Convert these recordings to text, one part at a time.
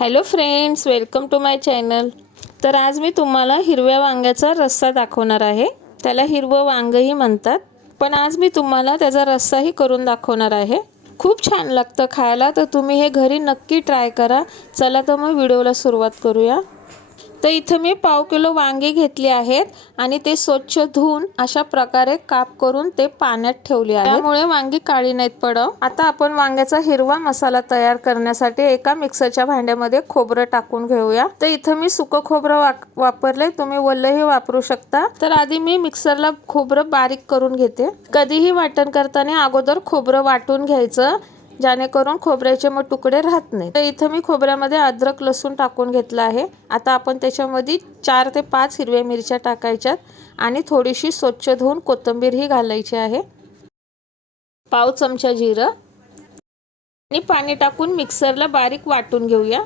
Hello friends welcome to my channel. तर आज मी तुम्हाला हिरव्या वांग्याचा रस्सा दाखवणार आहे. त्याला हिरवं वांगही म्हणतात पण आज मी तुम्हाला त्याचा रस्साही करून दाखवणार आहे. खूप छान लागतं खायला तर तुम्ही हे घरी नक्की ट्राय करा. चला तर मग व्हिडिओला सुरुवात करूया. तर इथं मी पाव किलो वांगे घेतले आहेत आणि ते स्वच्छ धुवून अशा प्रकारे काप करून ते पाण्यात ठेवले आहे त्यामुळे वांगी काळी नाहीत पडव आता आपण वांग्याचा हिरवा मसाला तयार करण्यासाठी एका मिक्सरच्या भांड्यामध्ये खोबरं टाकून घेऊया. तर इथं मी सुकं खोबरं वापरले तुम्ही वल्लही वापरू शकता. तर आधी मी मिक्सरला खोबरं बारीक करून घेते. कधीही वाटण करताना अगोदर खोबरं वाटून घ्यायचं. जेणेकरून खोबऱ्याचे मग तुकडे राहत नाही तर इथं मी खोबऱ्यामध्ये अद्रक लसूण टाकून घेतलं आहे. आता आपण त्याच्यामध्ये चार ते पाच हिरव्या मिरच्या टाकायच्यात आणि थोडीशी स्वच्छ धुवून कोथिंबीर ही घालायची आहे. पाव चमचा जिरं आणि पाणी टाकून मिक्सरला बारीक वाटून घेऊया.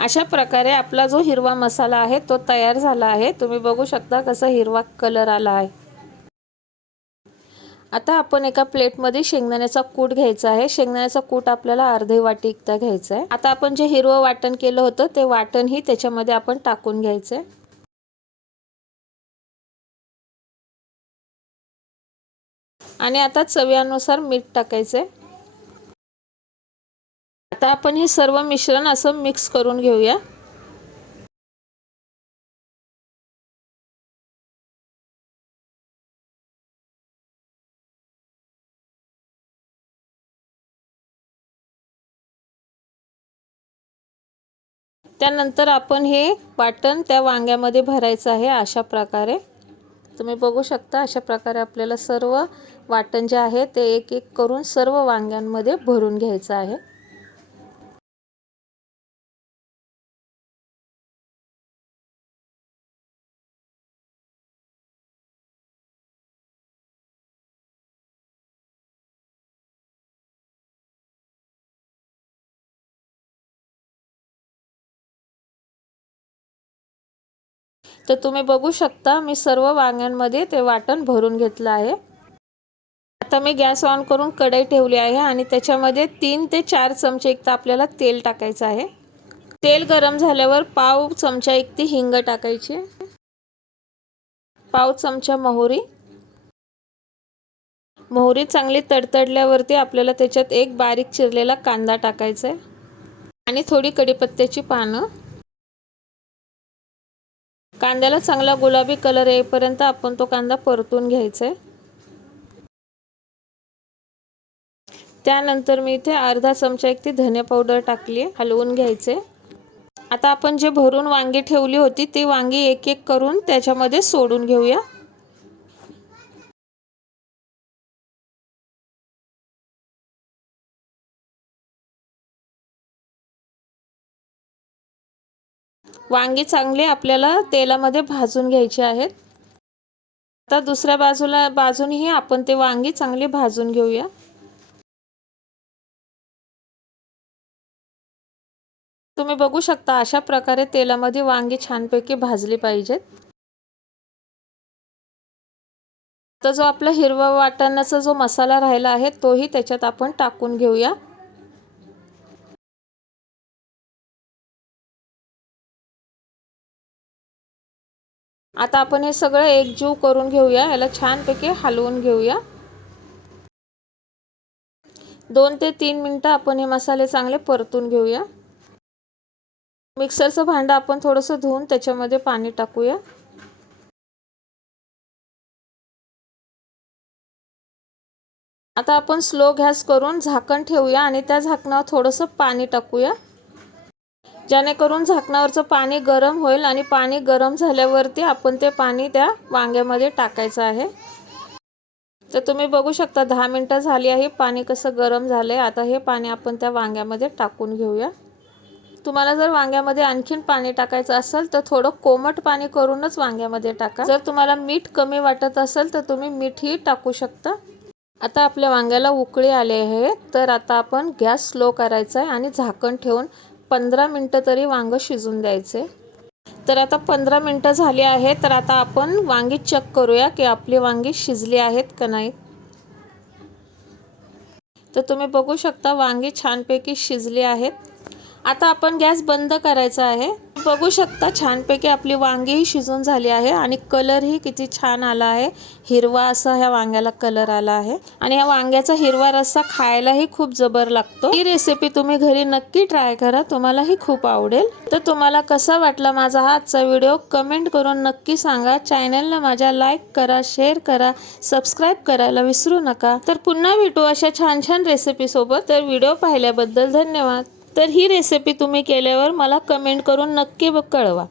अशा प्रकारे आपला जो हिरवा मसाला आहे तो तयार झाला आहे. तुम्ही बघू शकता कसा हिरवा कलर आला आहे. आता आपण एका प्लेटमध्ये शेंगदाण्याचा कूट घ्यायचा आहे. शेंगदाण्याचा कूट आपल्याला अर्धे वाटी एकदा घ्यायचा आहे. आता आपण जे हिरवं वाटण केलं होतं ते वाटणही त्याच्यामध्ये आपण टाकून घ्यायचं आहे. आणि आता चव्यानुसार मीठ टाकायचं आहे. आता आपण हे सर्व मिश्रण असं मिक्स करून घेऊया. त्यानंतर आपण हे वाटण त्या वांग्यामध्ये भरायचं आहे अशा प्रकारे. तुम्ही बघू शकता अशा प्रकारे आपल्याला सर्व वाटण जे आहे ते एक एक करून सर्व वांग्यांमध्ये भरून घ्यायचं आहे. तर तुम्ही बघू शकता मी सर्व वांग्यांमध्ये ते वाटण भरून घेतलं आहे. आता मी गॅस ऑन करून कढई ठेवली आहे आणि त्याच्यामध्ये तीन ते चार चमचे एक तर आपल्याला तेल टाकायचं आहे. तेल गरम झाल्यावर पाव चमचा एक ती हिंग टाकायची. पाव चमचा मोहरी. मोहरी चांगली तडतडल्यावरती आपल्याला त्याच्यात एक बारीक चिरलेला कांदा टाकायचा आहे. आणि थोडी कढीपत्त्याची पानं. कांद्याला चांगला गुलाबी कलर येईपर्यंत आपण तो कांदा परतून घ्यायचा आहे. त्यानंतर मी इथे अर्धा चमचा एक ती धने पावडर टाकली हलवून घ्यायचे. आता आपण जे भरून वांगी ठेवली होती ती वांगी एक एक करून त्याच्यामध्ये सोडून घेऊया. वांगी चांगली आपल्याला तेलामध्ये भाजून घ्यायची आहेत. आता दुसऱ्या बाजूला बाजूनही आपण ते वांगी चांगली भाजून घेऊया. तुम्ही बघू शकता अशा प्रकारे तेलामध्ये वांगी छानपैकी भाजली पाहिजेत तर जो आपला हिरवा वाटणाचा जो मसाला राहिला आहे तोही त्याच्यात आपण टाकून घेऊया. आता आपण हे सगळं एकजीव करून घेऊया. याला छानपैकी हलवून घेऊया. दोन ते तीन मिनटं आपण हे मसाले चांगले परतून घेऊया. मिक्सरचं भांडं आपण थोडंसं धुवून त्याच्यामध्ये पाणी टाकूया. आता आपण स्लो गॅस करून झाकण ठेवूया आणि त्या झाकणावर थोडंसं पाणी टाकूया. जेणेकरून झाकणावरचं पाणी गरम होईल आणि पाणी गरम झाल्यावरती आपण ते पाणी त्या वांग्यामध्ये टाकायचं आहे. तर तुम्ही बघू शकता दहा मिनटं झाली आहे पाणी कसं गरम झालं आहे आता हे पाणी आपण त्या वांग्यामध्ये टाकून घेऊया. तुम्हाला जर वांग्यामध्ये आणखीन पाणी टाकायचं असेल तर थोडं कोमट पाणी करूनच वांग्यामध्ये टाका. जर तुम्हाला मीठ कमी वाटत असेल तर तुम्ही मीठही टाकू शकता. आता आपल्या वांग्याला उकळी आले आहे तर आता आपण गॅस स्लो करायचा आहे आणि झाकण ठेवून पंधरा मिनटं तरी वांगं शिजून द्यायचे. तर आता पंधरा मिनटं झाली आहे तर आता आपण वांगी चेक करूया की आपली वांगी शिजली आहेत का नाही तर तुम्ही बघू शकता वांगी छानपैकी शिजली आहेत. आता आपण गॅस बंद करायचा आहे. बघू शकता छानपैकी आपली वांगीही शिजून झाली आहे आणि कलरही किती छान आला आहे. हिरवा असा ह्या वांग्याला कलर आला आहे आणि ह्या वांग्याचा हिरवा रस्सा खायलाही खूप जबर लागतो. ही रेसिपी तुम्ही घरी नक्की ट्राय करा तुम्हालाही खूप आवडेल. तर तुम्हाला कसा वाटला माझा हा आजचा व्हिडिओ कमेंट करून नक्की सांगा. चॅनलला माझ्या लाईक करा शेअर करा सबस्क्राईब करायला विसरू नका. तर पुन्हा भेटू अशा छान छान रेसिपीसोबत तर व्हिडिओ पाहिल्याबद्दल धन्यवाद. तर ही रेसिपी तुम्ही केल्यावर मला कमेंट करून नक्की कळवा.